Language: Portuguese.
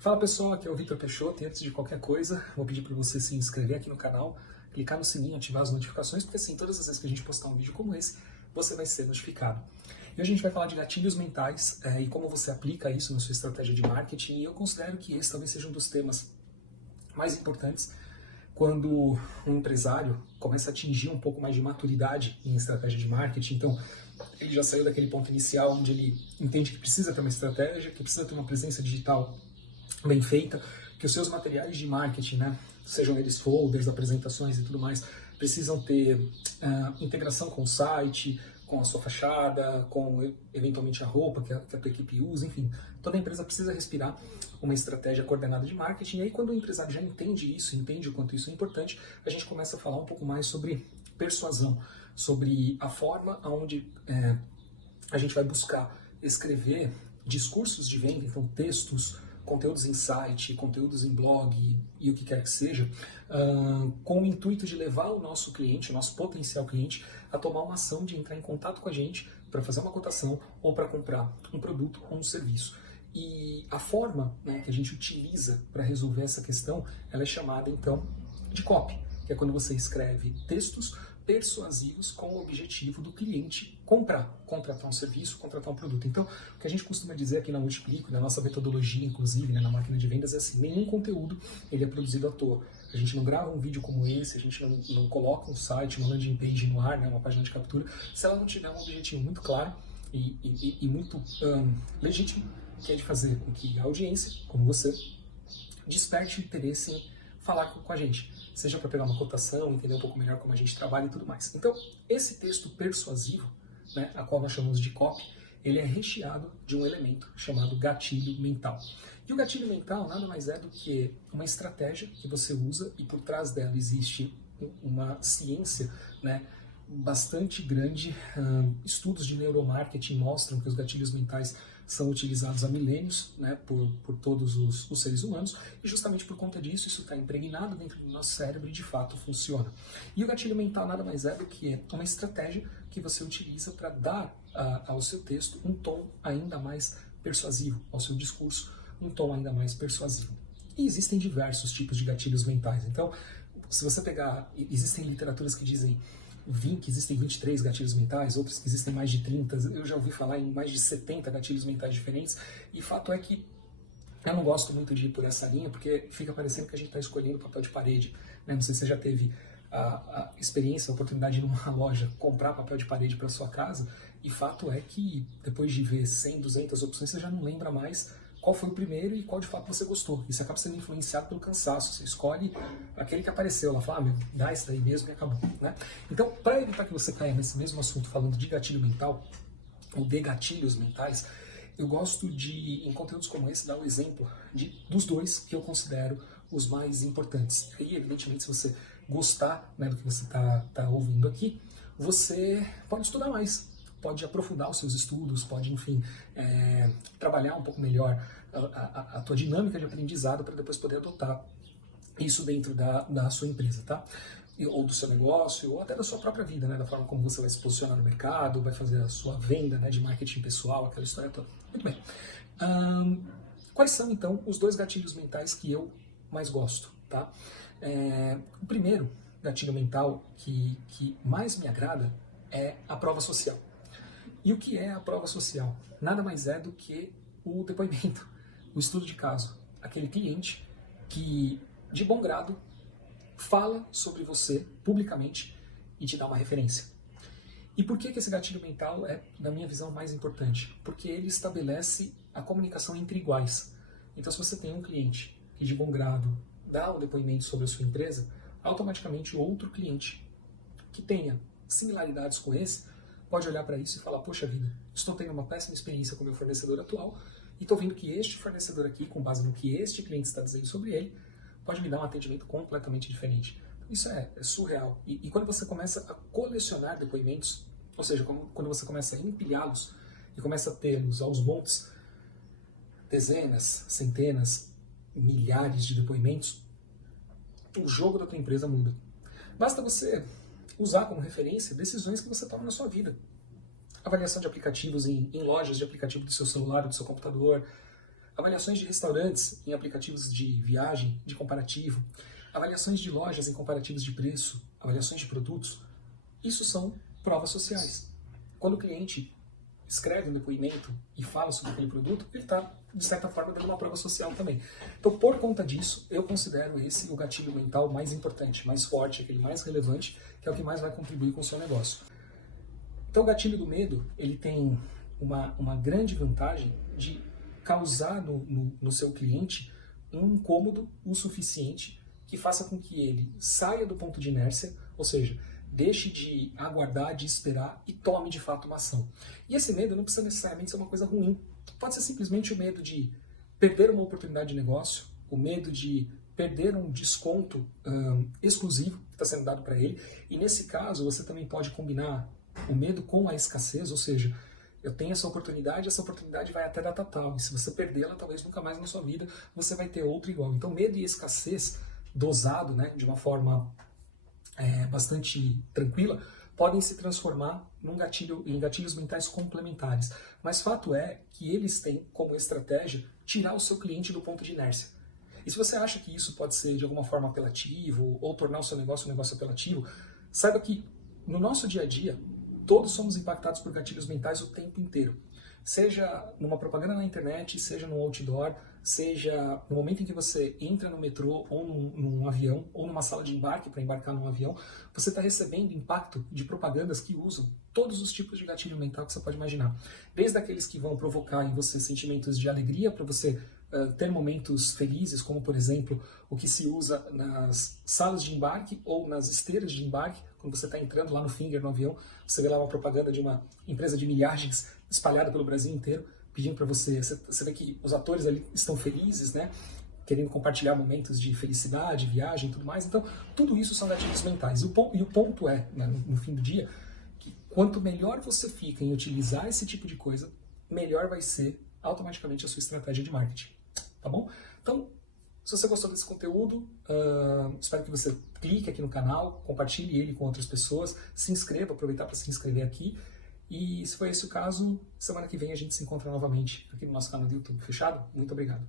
Fala pessoal, aqui é o Vitor Peixoto e antes de qualquer coisa, vou pedir para você se inscrever aqui no canal, clicar no sininho, ativar as notificações, porque assim, todas as vezes que a gente postar um vídeo como esse, você vai ser notificado. E hoje a gente vai falar de gatilhos mentais e como você aplica isso na sua estratégia de marketing, e eu considero que esse talvez seja um dos temas mais importantes quando um empresário começa a atingir um pouco mais de maturidade em estratégia de marketing. Então, ele já saiu daquele ponto inicial onde ele entende que precisa ter uma estratégia, que precisa ter uma presença digital bem feita, que os seus materiais de marketing, né, sejam eles folders, apresentações e tudo mais, precisam ter integração com o site, com a sua fachada, com eventualmente a roupa que a tua equipe usa, enfim. Toda empresa precisa respirar uma estratégia coordenada de marketing, e aí quando o empresário já entende isso, entende o quanto isso é importante, a gente começa a falar um pouco mais sobre persuasão, sobre a forma onde a gente vai buscar escrever discursos de venda, então textos, conteúdos em site, conteúdos em blog e o que quer que seja, com o intuito de levar o nosso cliente, o nosso potencial cliente, a tomar uma ação de entrar em contato com a gente para fazer uma cotação ou para comprar um produto ou um serviço. E a forma, né, que a gente utiliza para resolver essa questão, ela é chamada então de copy, que é quando você escreve textos persuasivos com o objetivo do cliente contratar um serviço, contratar um produto. Então, o que a gente costuma dizer aqui na Multiplico, na nossa metodologia, inclusive, né, na máquina de vendas, é assim: nenhum conteúdo ele é produzido à toa. A gente não grava um vídeo como esse, a gente não coloca um site, uma landing page no ar, né, uma página de captura, se ela não tiver um objetivo muito claro e muito legítimo, que é de fazer com que a audiência, como você, desperte interesse em falar com a gente, seja para pegar uma cotação, entender um pouco melhor como a gente trabalha e tudo mais. Então, esse texto persuasivo, né, a qual nós chamamos de copy, ele é recheado de um elemento chamado gatilho mental. E o gatilho mental nada mais é do que uma estratégia que você usa e por trás dela existe uma ciência, né, bastante grande. Estudos de neuromarketing mostram que os gatilhos mentais são utilizados há milênios, né, por todos os seres humanos, e justamente por conta disso isso está impregnado dentro do nosso cérebro e de fato funciona. E o gatilho mental nada mais é do que uma estratégia que você utiliza para dar ao seu texto um tom ainda mais persuasivo, ao seu discurso um tom ainda mais persuasivo. E existem diversos tipos de gatilhos mentais. Então, se você pegar, existem literaturas que dizem que existem 23 gatilhos mentais, outras que existem mais de 30, eu já ouvi falar em mais de 70 gatilhos mentais diferentes, e fato é que eu não gosto muito de ir por essa linha, porque fica parecendo que a gente está escolhendo papel de parede, né? Não sei se você já teve a experiência, a oportunidade de ir numa loja comprar papel de parede para sua casa, e fato é que depois de ver 100, 200 opções, você já não lembra mais qual foi o primeiro e qual de fato você gostou. E você acaba sendo influenciado pelo cansaço. Você escolhe aquele que apareceu lá, fala, meu, dá esse daí mesmo e acabou, né? Então, para evitar que você caia nesse mesmo assunto falando de gatilho mental, ou de gatilhos mentais, eu gosto de, em conteúdos como esse, dar um exemplo dos dois que eu considero os mais importantes. E, evidentemente, se você gostar, né, do que você tá ouvindo aqui, você pode estudar mais, pode aprofundar os seus estudos, pode, enfim, trabalhar um pouco melhor a tua dinâmica de aprendizado para depois poder adotar isso dentro da sua empresa, tá? Ou do seu negócio, ou até da sua própria vida, né? Da forma como você vai se posicionar no mercado, vai fazer a sua venda, né, de marketing pessoal, aquela história toda. Muito bem. Quais são, então, os dois gatilhos mentais que eu mais gosto, tá? O primeiro gatilho mental que mais me agrada é a prova social. E o que é a prova social? Nada mais é do que o depoimento, o estudo de caso. Aquele cliente que, de bom grado, fala sobre você publicamente e te dá uma referência. E por que esse gatilho mental é, na minha visão, mais importante? Porque ele estabelece a comunicação entre iguais. Então, se você tem um cliente que, de bom grado, dá um depoimento sobre a sua empresa, automaticamente outro cliente que tenha similaridades com esse pode olhar para isso e falar, poxa vida, estou tendo uma péssima experiência com o meu fornecedor atual e estou vendo que este fornecedor aqui, com base no que este cliente está dizendo sobre ele, pode me dar um atendimento completamente diferente. Então, isso é surreal. E quando você começa a colecionar depoimentos, ou seja, quando você começa a empilhá-los e começa a tê-los aos montes, dezenas, centenas, milhares de depoimentos, o jogo da tua empresa muda. Basta você usar como referência decisões que você toma na sua vida. Avaliação de aplicativos em lojas de aplicativo do seu celular, do seu computador, avaliações de restaurantes em aplicativos de viagem, de comparativo, avaliações de lojas em comparativos de preço, avaliações de produtos, isso são provas sociais. Quando o cliente escreve um depoimento e fala sobre aquele produto, ele está, de certa forma, dando uma prova social também. Então, por conta disso, eu considero esse o gatilho mental mais importante, mais forte, aquele mais relevante, que é o que mais vai contribuir com o seu negócio. Então, o gatilho do medo, ele tem uma grande vantagem de causar no seu cliente um incômodo o suficiente que faça com que ele saia do ponto de inércia, ou seja, deixe de aguardar, de esperar e tome de fato uma ação. E esse medo não precisa necessariamente ser uma coisa ruim. Pode ser simplesmente o medo de perder uma oportunidade de negócio, o medo de perder um desconto exclusivo que está sendo dado para ele. E nesse caso, você também pode combinar o medo com a escassez, ou seja, eu tenho essa oportunidade vai até data tal, e se você perdê-la, talvez nunca mais na sua vida você vai ter outra igual. Então, medo e escassez dosado, né, de uma forma bastante tranquila, podem se transformar em gatilhos mentais complementares. Mas fato é que eles têm como estratégia tirar o seu cliente do ponto de inércia. E se você acha que isso pode ser de alguma forma apelativo ou tornar o seu negócio um negócio apelativo, saiba que no nosso dia a dia, todos somos impactados por gatilhos mentais o tempo inteiro. Seja numa propaganda na internet, seja num outdoor, seja no momento em que você entra no metrô ou num avião, ou numa sala de embarque para embarcar num avião, você está recebendo impacto de propagandas que usam todos os tipos de gatilho mental que você pode imaginar. Desde aqueles que vão provocar em você sentimentos de alegria para você ter momentos felizes, como por exemplo o que se usa nas salas de embarque ou nas esteiras de embarque, quando você está entrando lá no finger no avião, você vê lá uma propaganda de uma empresa de milhagens espalhada pelo Brasil inteiro, pedindo para você vê que os atores ali estão felizes, né, querendo compartilhar momentos de felicidade, viagem e tudo mais. Então, tudo isso são gatilhos mentais. E o ponto é, né, no fim do dia, que quanto melhor você fica em utilizar esse tipo de coisa, melhor vai ser automaticamente a sua estratégia de marketing. Tá bom? Então, se você gostou desse conteúdo, espero que você clique aqui no canal, compartilhe ele com outras pessoas, se inscreva, aproveitar para se inscrever aqui. E se for esse o caso, semana que vem a gente se encontra novamente aqui no nosso canal do YouTube. Fechado? Muito obrigado.